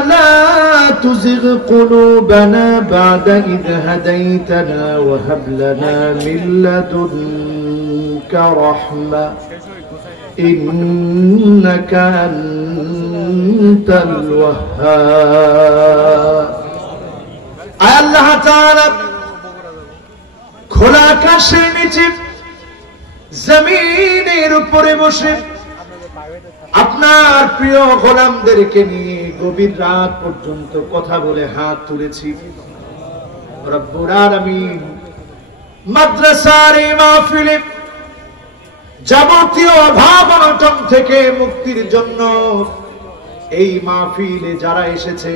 لا تزغ قلوبنا بعد إذ هديتنا وهب لنا من لدنك رحمة إنك أنت الوهاب الله تعالى খোলা আকাশের নিচে জমিনের উপরে বসে আপনার প্রিয় গোলামদেরকে নিয়ে গভীর রাত পর্যন্ত কথা বলে হাত তুলেছি রব্বুল আলামিন মাদ্রাসার এই মাহফিলে যাবতীয় অভাব অনটন থেকে মুক্তির জন্য এই মাহফিলে যারা এসেছে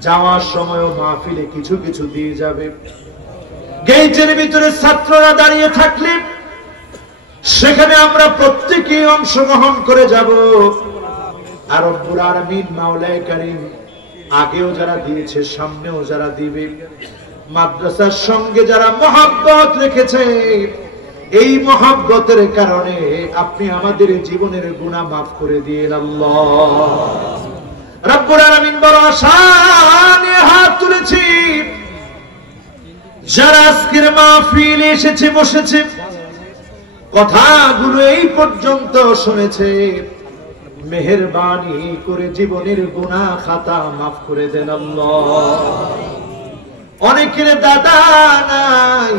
যাওয়ার সময়ও মাহফিলে কিছু কিছু দিয়ে যাবে গেটের ভিতরে ছাত্ররা দাঁড়িয়ে থাকলে সেখানে আমরা প্রত্যেকেই অংশগ্রহণ করে যাব আর রব্বুল আলামিন মাওলায়ে কারীম আগেও যারা দিয়েছে সামনেও যারা দিবে মাদ্রাসার সঙ্গে যারা মহব্বত রেখেছে এই মহব্বতের কারণে আপনি আমাদের জীবনের গুনাহ মাফ করে দিন আল্লাহ রব্বুল আলামিন বড় আশা নিয়ে হাত তুলেছি যারা আজকের মাহফিলে এসেছে বসেছে কথাগুলো এই পর্যন্ত শুনেছে মেহেরবানি করে জীবনের গুনাহ খাতা মাফ করে দেন আল্লাহ অনেকের দাদা নাই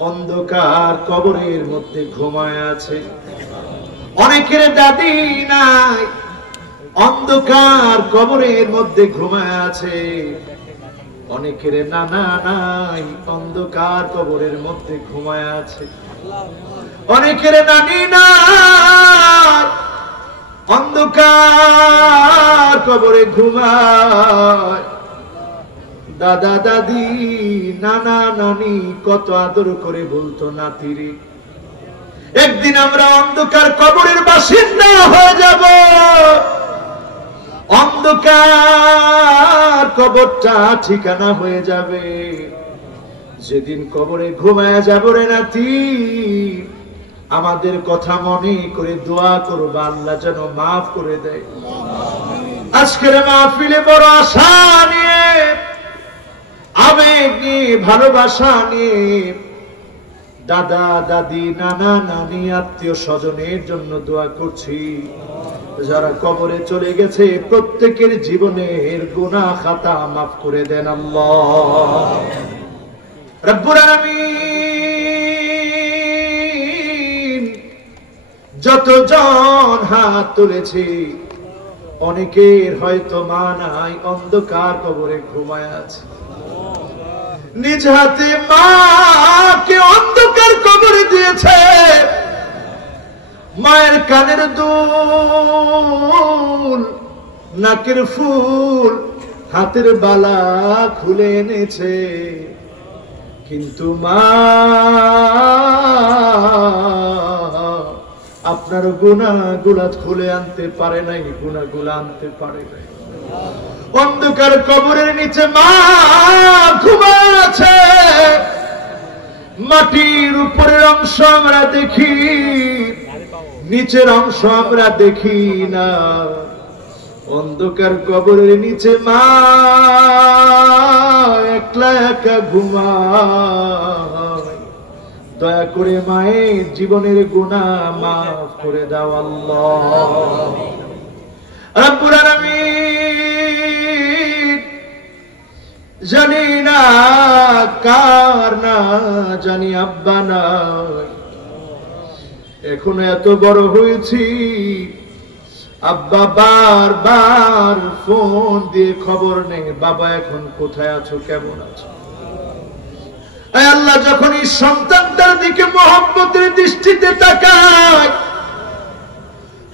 অন্ধকার কবরের মধ্যে ঘুমায় আছে অনেকের দাদি নাই অন্ধকার কবরের মধ্যে ঘুমায় আছে অনেকের নানা নাই অন্ধকার কবরের মধ্যে ঘুমায় আছে অনেকের নানি নাই অন্ধকার কবরে ঘুমায় দাদা দাদি নানা নানি কত আদর করে বলতো নাতিরে একদিন আমরা অন্ধকার কবরের বাসিন্দা হয়ে যাব অন্ধকার কবরটা ঠিকানা হয়ে যাবে যেদিন কবরে ঘুমায়া যাব রে নাতি আমাদের কথা মনে করে দোয়া করব আল্লাহ যেন মাফ করে দেয় আজকের মাহফিলে বড় আশা নিয়ে আবেগ নিয়ে ভালোবাসা নিয়ে দাদা দাদি নানা নানি আত্মীয় স্বজনের জন্য দোয়া করছি যারা কবরে চলে গেছে প্রত্যেকের জীবনের গুনাহ খাতা মাফ করে দেন আল্লাহ রব্বুল আলামিন যতজন হাত তুলেছে অনেকের হয়তো মা নাই অন্ধকার কবরে ঘুমায় আছে নিজ হাতে মাকে অন্ধকার কবরে দিয়েছে মায়ের কানের দুল নাকের ফুল হাতের বালা খুলে এনেছে কিন্তু মা আপনার গুনাহগুলো খুলে আনতে পারে নাই গুনাহগুলো আনতে পারে নাই অন্ধকার কবরের নিচে মা ঘুমাচ্ছে মাটির উপরের অংশ আমরা দেখি নিচের অংশ আমরা দেখি না অন্ধকার কবরের নিচে মা একলা একা ঘুমায় দয়া করে মায়ের জীবনের গুনাহ মাফ করে দাও আল্লাহ রব্বুল আলামিন জানি না কার না জানি আব্বা নাই এখনো এত বড় হয়েছি আব্বা বারবার ফোন দিয়ে খবর নেই বাবা এখন কোথায় আছো কেমন আছো আয় আল্লাহ যখন এই সন্তানটার দিকে মহব্বতের দৃষ্টিতে তাকায়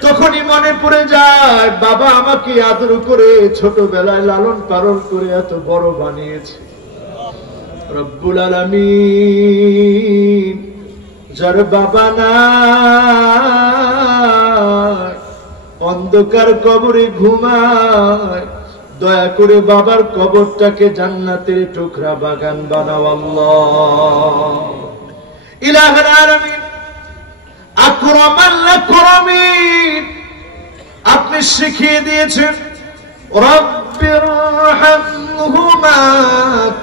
তখনই মনে পড়ে যায় বাবা আমাকে আদর করে ছোটবেলায় লালন পালন করে এত বড় বানিয়েছে রব্বুল আলামিন যার বাবা নাই অন্ধকার কবরে ঘুমায় দয়া করে বাবার কবরটাকে জান্নাতের টুকরা বাগান বানাও আল্লাহ। ইলাহুল আলামিন আকরামাল আকরামিন আপনি শিখিয়ে দিয়েছেন রব্বিরহামহুমা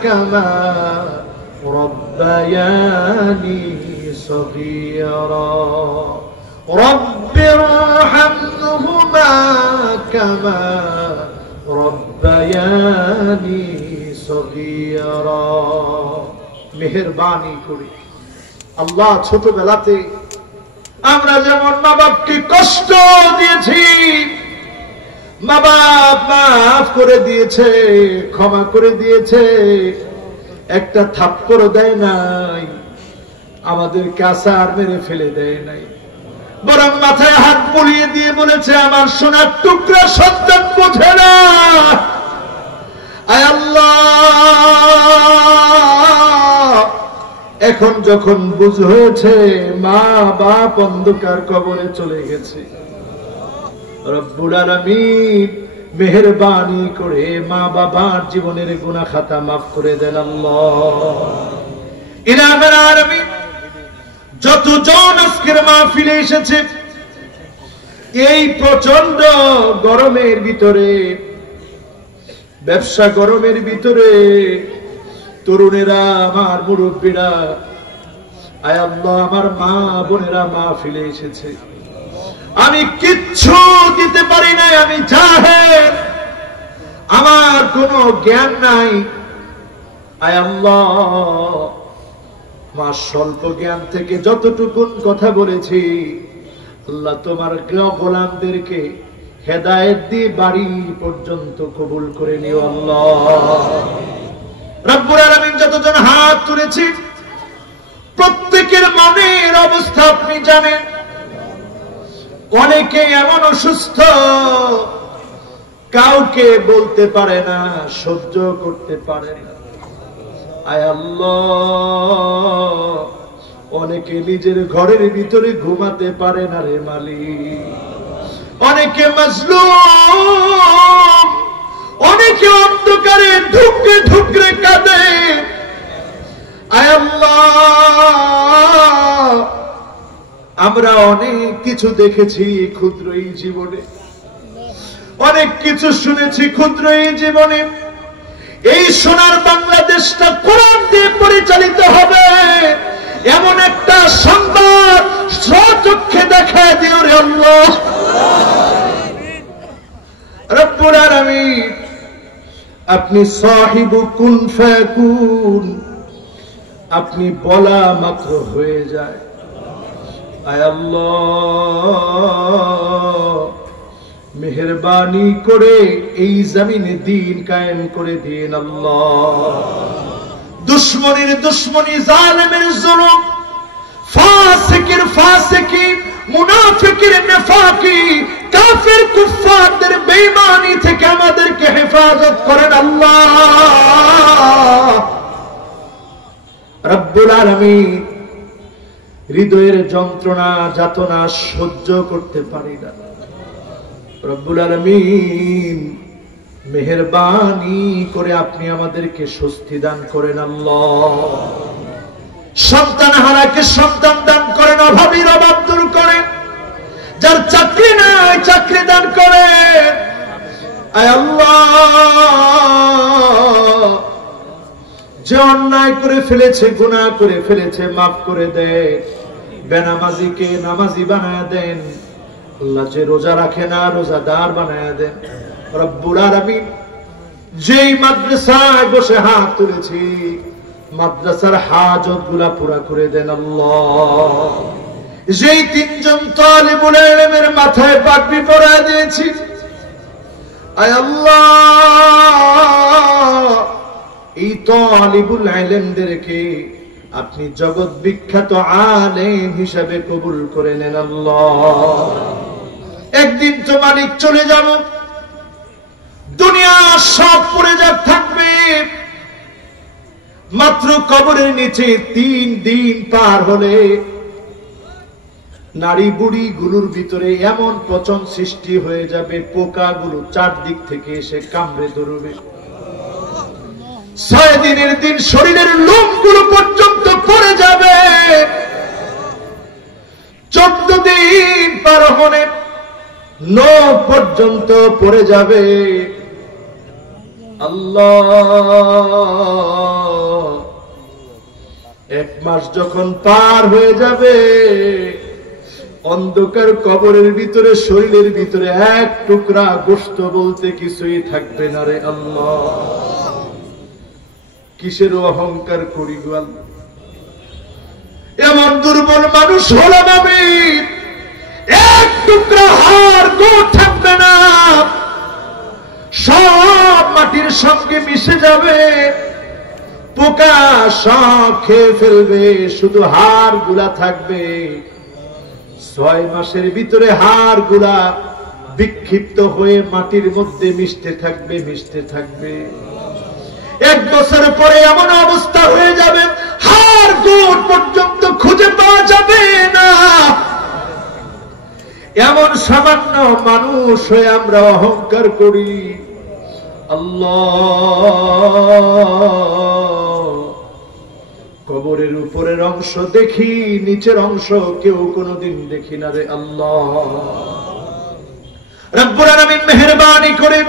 কামা রব্বায়ানি সগীরা রব্বিরহামহুমা কামা রব্বায়ানি সগীরা। মেহেরবানি করে আল্লাহ ছোটবেলাতে আমরা যেমন মা বাপকে কষ্ট দিয়েছি, মা বাপ মাফ করে দিয়েছে, ক্ষমা করে দিয়েছে, একটা থাপ্পড় দেয় নাই, আমাদের কাসার মেরে ফেলে দেয় নাই, বরং মাথায় হাত বুলিয়ে দিয়ে বলেছে আমার সোনার টুকরা সন্তান বোঝে না। আয় আল্লাহ, এখন যখন বুঝ হয়েছে মা বাপ অন্ধকার কবরে চলে গেছে, রব্বুল আলামিন মেহেরবানি করে মা বাবার জীবনের গুনাহ খাতা মাফ করে দেন আল্লাহ। ইলাহুল আলামিন যতজন আজকের মাহফিলে এসেছে, এই প্রচন্ড গরমের ভিতরে, ব্যবসা গরমের ভিতরে, তরুণেরা, আমার মুরব্বীরা, আয় আল্লাহ আমার মা বোনেরা মাহফিলে এসেছে, আমি কিচ্ছু দিতে পারি নাই, আমি জাহেল, আমার কোনো জ্ঞান নাই। আয় আল্লাহ আমার স্বল্প জ্ঞান থেকে যতটুকু কথা বলেছি, আল্লাহ তোমার গোলামদেরকে হেদায়েত দিয়ে বাড়ি পর্যন্ত কবুল করে নিও আল্লাহ। রব্বুল আলামিন যতজন হাত তুলেছি প্রত্যেকের মনের অবস্থা আপনি জানেন। অনেকে এমন অসুস্থ, কাউকে বলতে পারে না, সহ্য করতে পারে না। আয় আল্লাহ, অনেকে নিজের ঘরের ভিতরে ঘুমাতে পারে না রে মালিক, অনেকে মাজলুম, অনেকে অন্ধকারে ঢুকরে ঢুকরে কাঁদে। আয় আল্লাহ, আমরা অনেক কিছু দেখেছি ক্ষুদ্র এই জীবনে, অনেক কিছু শুনেছি ক্ষুদ্র এই জীবনে। এই সোনার বাংলাদেশটা কোরআন দিয়ে পরিচালিত হবে এমন একটা সংবাদ স্বচক্ষে দেখায় দিও রে আল্লাহ। রব্বুল আলামিন আপনি সাহিবু কুন ফায়াকুন, আপনি বলা মাত্র হয়ে যায়। আয় আল্লাহ, মেহেরবানি করে এই জমিনে দ্বীন কায়েম করে দিন আল্লাহ। দুশমনের দুশমনি, জালেমের জুলুম, ফাসিকের ফাসিকি, মুনাফিকের নিফাকি, কাফির কুফফারদের বেঈমানি থেকে আমাদেরকে হেফাজত করেন আল্লাহ। রব্বুল আলামিন হৃদয়ের যন্ত্রণা যাতনা সহ্য করতে পারি না, রব্বুল আলামিন মেহেরবানি করে আপনি আমাদেরকে স্বস্তি দান করেন আল্লাহ। সন্তান হারাকে সন্তান দান করেন, অভাবীর অভাব দূর করেন, যার চাকরি নাই চাকরি দান করেন। আয় আল্লাহ, যে অন্যায় করে ফেলেছে, গুনাহ করে ফেলেছে, মাফ করে দেন। বেনামাজিকে নামাজি বানায় দেন আল্লাহ, যে রোজা রাখে না রোজাদার বানায় দেন। রব্বুল আলামিন যেই মাদ্রাসায় বসে হাত তুলেছি, মাদ্রাসার হাজত গুলা পুরা করে দেন আল্লাহ। যেই তিনজন তালিবুল ইলমের মাথায় পাগড়ি পরায় দিয়েছি, আয় আল্লাহ এই তালিবুল ইলমদেরকে আপনি জগৎ বিখ্যাত আলেম হিসাবে কবুল করে নেন আল্লাহ। একদিন তো মালিক চলে যাব, দুনিয়া সব পড়ে যাক থাকবে, মাত্র কবরের নিচে 3 দিন পার হলে নারী বুড়ি গুলোর ভিতরে এমন পচন সৃষ্টি হয়ে যাবে, পোকাগুলো চারদিক থেকে এসে কামড়ে ধরবে। 6 দিনের দিন শরীরের লোমগুলো পর্যন্ত পড়ে যাবে। 14 দিন পার হলে নখ পর্যন্ত পড়ে যাবে। আল্লাহ, 1 মাস যখন পার হয়ে যাবে, অন্ধকার কবরের ভিতরে শরীরের ভিতরে এক টুকরা গোশত বলতে কিছুই থাকবে না রে আল্লাহ। কিসের অহংকার করি গো আল্লাহ? এমন দুর্বল মানুষ হলাম আমি, এক টুকরা হাড় গোড় থাকবে না, সব মাটির সঙ্গে মিশে যাবে, পোকা সব খেয়ে ফেলবে, শুধু হাড় গুলা থাকবে। 6 মাসের ভিতরে হাড় গুলা বিক্ষিপ্ত হয়ে মাটির মধ্যে মিশতে থাকবে, মিশতে থাকবে। 1 বছর পরে এমন অবস্থা হয়ে যাবে, হাড় গোড় পর্যন্ত খুঁজে পাওয়া যাবে না। এমন সামান্য মানুষ হয়ে আমরা অহংকার করি। আল্লাহ, কবরের উপরের অংশ দেখি, নিচের অংশ কেউ কোনোদিন দেখি না রে আল্লাহ। রব্বুল আলামিন মেহেরবানি করে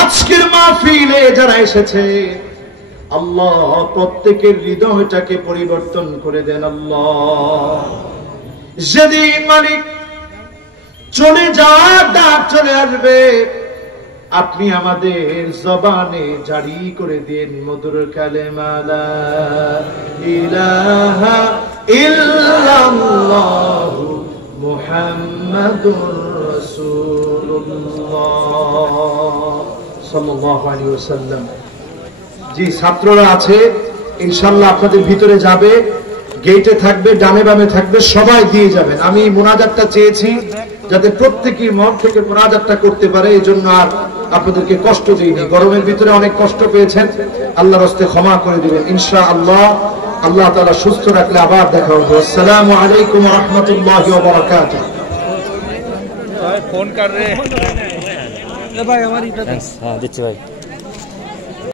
আজকের মাহফিলে যারা এসেছে, আল্লাহ প্রত্যেকের হৃদয়টাকে পরিবর্তন করে দেন আল্লাহ। যেদিন মালিক চলে যাওয়ার ডাক চলে আসবে, আপনি আমাদের জবানে জারি করে দিন মধুর কালেমা লা ইলাহা ইল্লাল্লাহু মুহাম্মাদুর রাসূলুল্লাহ সাল্লাল্লাহু আলাইহি ওয়াসাল্লাম। জি, ছাত্ররা আছে ইনশাআল্লাহ আপনাদের ভিতরে যাবে, গেটে থাকবে, ডানে বামে থাকবে, সবাই দিয়ে যাবেন। আমি মুনাজাতটা চেয়েছি যাতে প্রত্যেকেই মন থেকে মুনাজাতটা করতে পারে, এই জন্য আর আপনাদেরকে কষ্ট দিইনি। গরমের ভিতরে অনেক কষ্ট পেয়েছেন, আল্লাহর হস্তে ক্ষমা করে দিবেন ইনশাআল্লাহ। আল্লাহ তাআলা সুস্থ রাখলে আবার দেখা হবে। আসসালামু আলাইকুম ওয়া রাহমাতুল্লাহি ওয়া বারাকাতুহু। ফোন কর রে ভাই, আমার এটা দিচ্ছি ভাই।